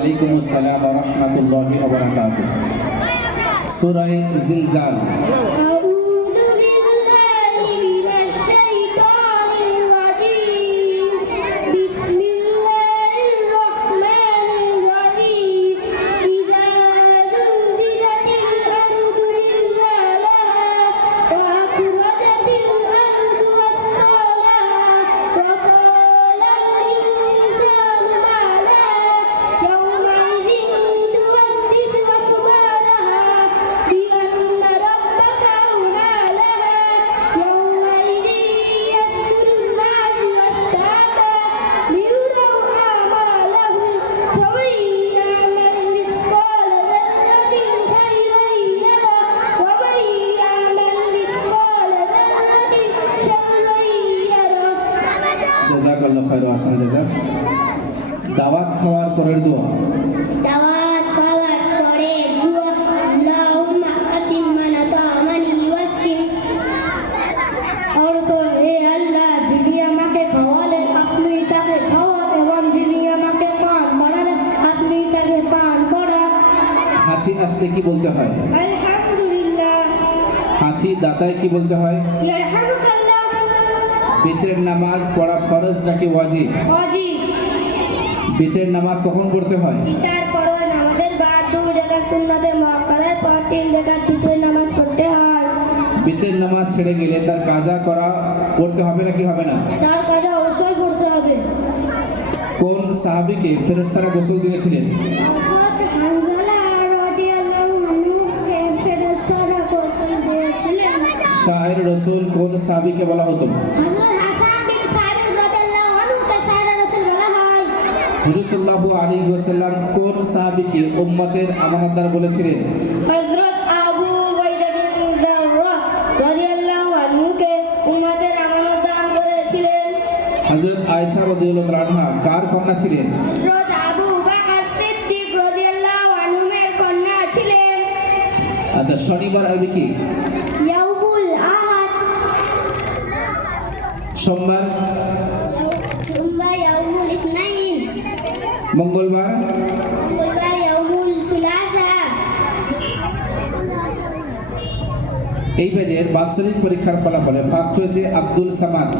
ওয়ালাইকুম আসসালাম রহমতুল্লাহ সুরাই জিলজাল। জাযাকাল্লাহু খায়র আহসান জাযাক দাওয়াত খাওয়ার পরের দোয়া। দাওয়াত খাওয়ার পরে দুয়া আল্লাহুম্মা আতিম মান আতামানি ওয়াসকিন। অর্থ হে আল্লাহ যিনি আমাকে খাওয়ালেন আপনি তাকে খাওয়ান এবং যিনি আমাকে পান আপনি তাকে পান হাঁচি আসলে কি বলতে হয়? আলহামদুলিল্লাহ। হাঁচি দাতায় কি বলতে হয়? বিতরের নামাজ পড়া ফরজ নাকি ওয়াজিব? ওয়াজি বিতরের নামাজ কখন পড়তে হয়? ইশার পড়ো নামাজের বাদ দুই রাকাত সুন্নাতে মুআক্কাদার পর তিন রাকাত ভিতরে নামাজ পড়তে হয়। বিতরের নামাজ ছেড়ে গেলে তার কাজা করা পড়তে হবে নাকি হবে না? তার কাজে অবশ্যই পড়তে হবে। কোন সাহাবীকে ফেরেশতারা গোসল দিয়েছিলেন? হযরত হানজালা রাদিয়াল্লাহু আনহুকে ফেরেশতারা গোসল দিয়েছিলেন শাহের রসুল কোন সাহাবীকে বলা হতো? হুজুরসাল্লাহু আলাইহি ওয়াসাল্লাম কোন সাহাবীকে উম্মতের আমানতদার বলেছিলেন? হযরত আবু উবাইদা বিন জাররাহ রাদিয়াল্লাহু আনহুকে উম্মতের আমানত দান করেছিলেন হযরত আয়েশা রাদিয়াল্লাহু আনহা কার কন্যা ছিলেন? হযরত আবু বকর সিদ্দিক রাদিয়াল্লাহু আনহুর কন্যা ছিলেন। আচ্ছা শনিবার আরবি কি ইয়াউমুল আহাদ সোমবার। সোমবার ইয়াউমুল ইসনাইন। মঙ্গলবার। মঙ্গলবার ইয়াউমুল সুলাসা। এই পেজের বাৎসরিক পরীক্ষার ফলাফলে ফার্স্ট হয়েছে আব্দুল সামাদ।